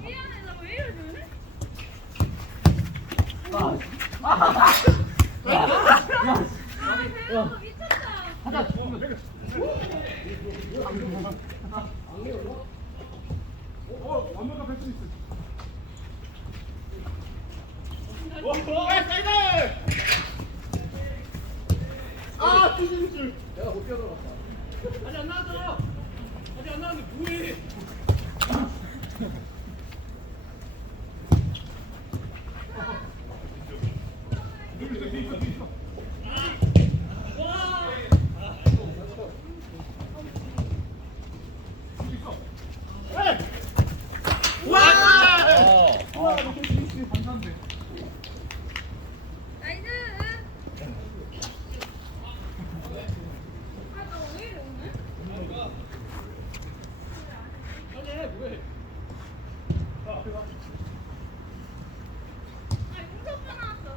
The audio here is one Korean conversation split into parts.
미안해 나 왜 이러지 오늘? 아 배워 미쳤다. 나이스. 아나왜 이래 오늘? 아 용서 오빠 나왔어.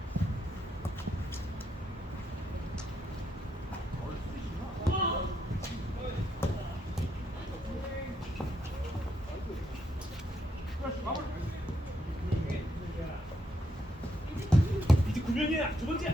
이제 구명이야 두 번째.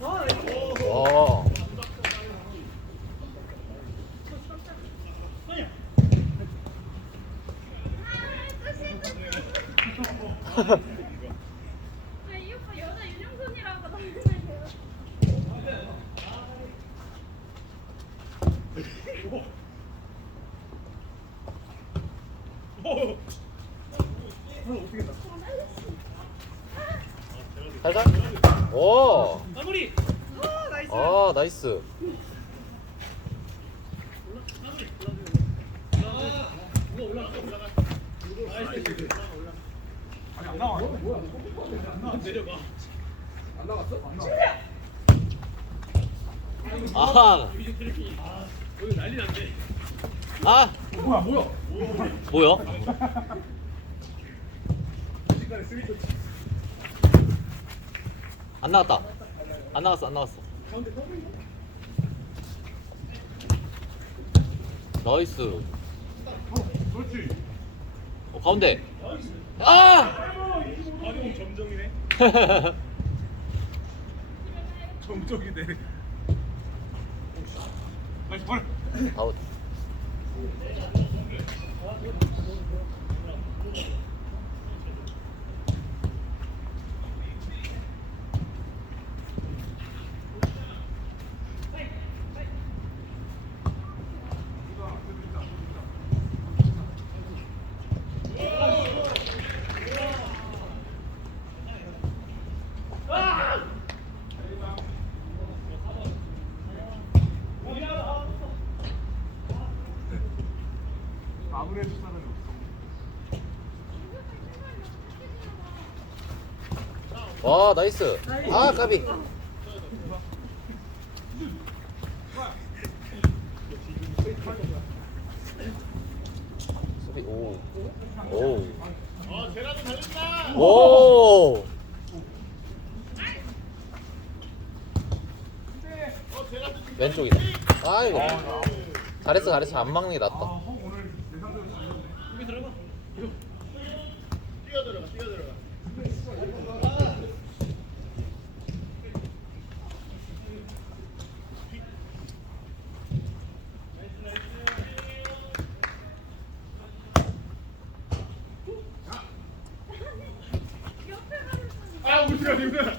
와. 아이 오빠 여자 윤영선이라고 나 맨날 배워. 살살. 오. 마무리. 아 나이스. 아. 내려가. 아. 뭐야 뭐야? 뭐야? 안 나갔다. 안 나갔어 안 나갔어. 나이스. 어, 가운데. 아. 활용 점정이네. 점정이네. 아웃. 마무리해 줄 사람이 없어. 와 나이스. 아 까비. 수비 오. 오. 어 제라도 달린다. 오. 왼쪽이다. 아이고. 잘했어 잘했어 안 막는 게 아, 낫다. 형 오늘 예상대로 잘했네. 여기 들어가. 뛰어 들어가 뛰어 들어가. 옆에 가는 분. 아, 지금.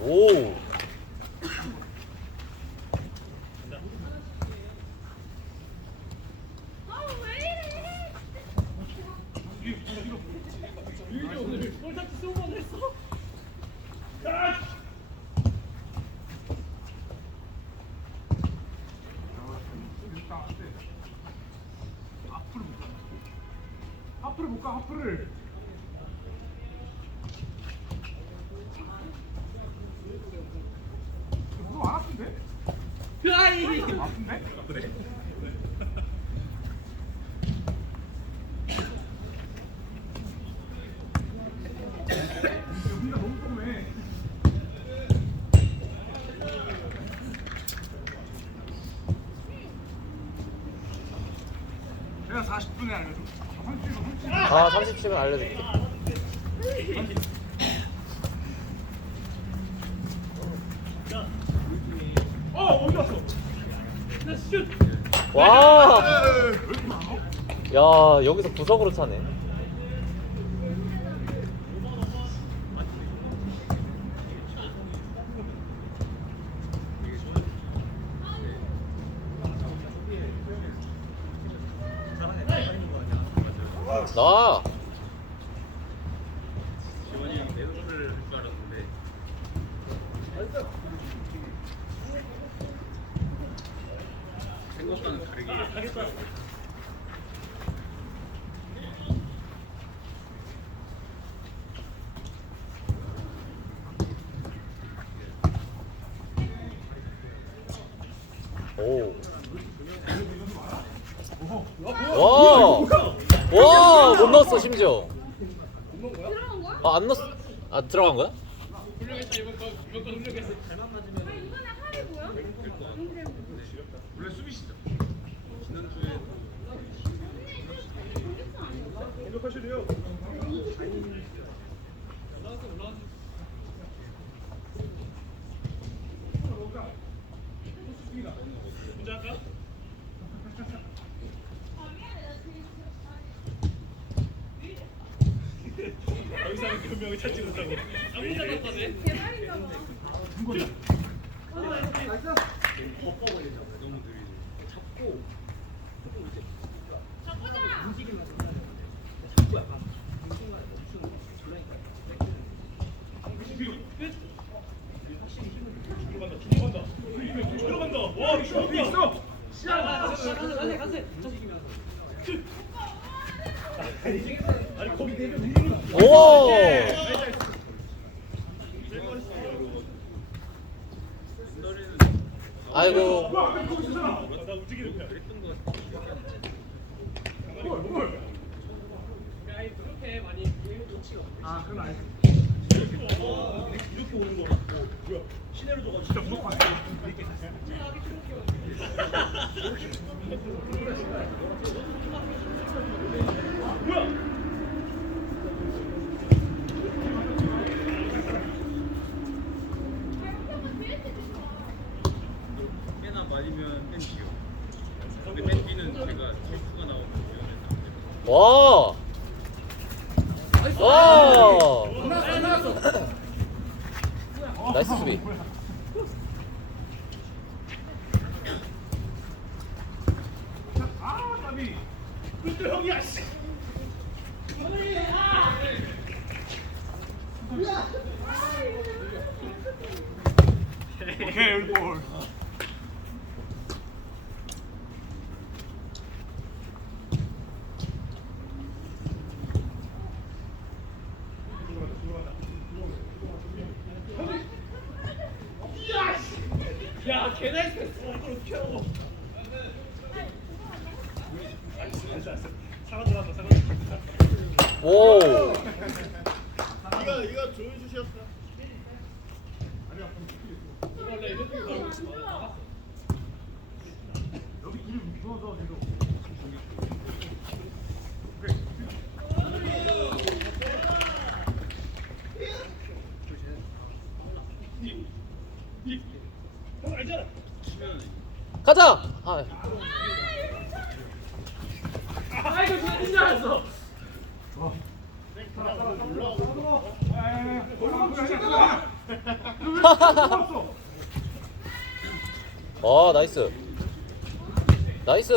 오. 유일이 오늘 번 했어. 아이. 아픈데? 아프네. 내가 40분에 알려줘. 37분, 37분. 아, 37분 알려줄게. 30. 와. 왜 이렇게 많아? 야 여기서 구석으로 차네. 나. 지원이 내노를 할줄 알았는데. 생각과는 다르게. 오. 와. 와, 못 넣었어 심지어. 들어간 거야? 아, 안 넣었어. 아, 들어간 거야? 훌륭했어 이번 거 훌륭했어. 아 이번에 하이 뭐야 수비시죠. 지난주에 공격하시래요. 올라왔어 올라왔어. 혼자 할까? 여기서 하는 그 명을 찾지 못하고 아무 잡았다네. 개발인가 봐. 너무 느리지. 잡고 아니 거기 대면 누르는 오. 아이고. 나 움직이는 거야 뭘, 뭘? 아, 그건 아니지. 이렇게 오는 거 어, 뭐야 시내로 줘가지고 진짜 무조건 아니지. 뭐야 꽤나. 근데 제가 나오고 와. 와. 나이스 수비. 아, 까비. 근데 형이야 씨. 오케이, 볼. 야, 개나이스 패스. 어, 이걸 어떻게 하고? 알았어, 알았어, 알았어. 사과 들어간다, 사과 들어간다. 오. 이거, 이거 좋은 슛이었어. 나오고 있어. 여기 둘이 무서워서 계속. 형 알잖 아. 나이스 나이스.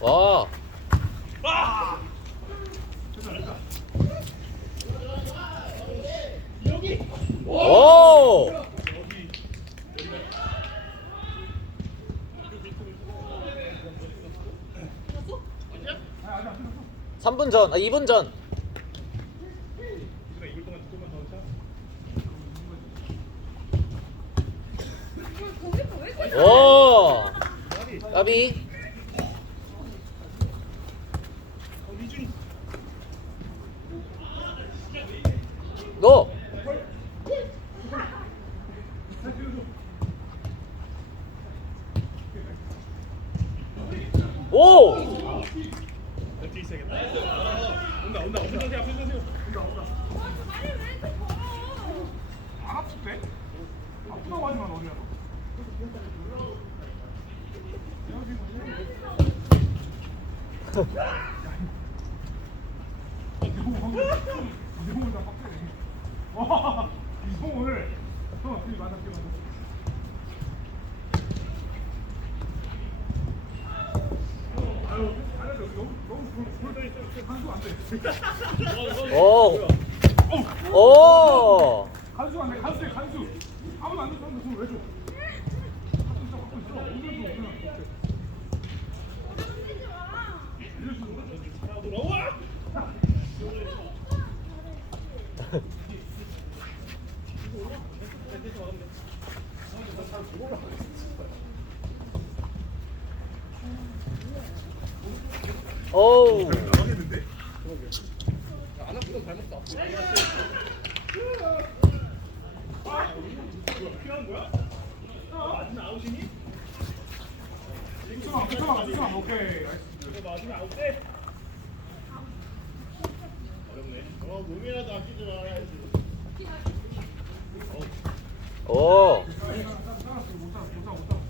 와 오! 삼분 전, 아 2분 전. 이거 이걸 동안 조금만 더 차. 거기서 왜 이렇게 오! 까비. 어, 이준이. 너. 오! 뒤에 있어야겠다. 온다 온다 온다. 세요 앞에 세요. 온다 온다. 말을 왜 이렇게 걸어? 안 아프대? 아프다고 하지 마 너냐 너. 방금 이성훈 다 빡세네. 와 이성훈을 형 되게 많아 되게 많아. 아유 잘해줘 너무 너무 불 있어 한수 안 돼. 오! 오! 간수 안 돼, 간수 돼, 간수. 아무도 안 돼, 사람들 손왜 줘? 갖고 있어, 갖고 있어. 오늘 줘, 오늘. 흔들지 마. 자 돌아와. 괜찮아. 오케이. 맞으면 아웃 돼. 어렵네. 어 몸이라도 아끼지 말아야지. 오! 못 살았어, 못 살았어, 못 살았어, 못 살았어.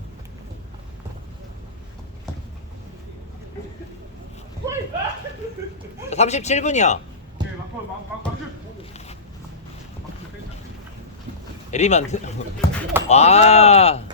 37분이야. 오케이, 막고, 막, 막, 막줄. 막줄 뺐다. 에리만트. 아!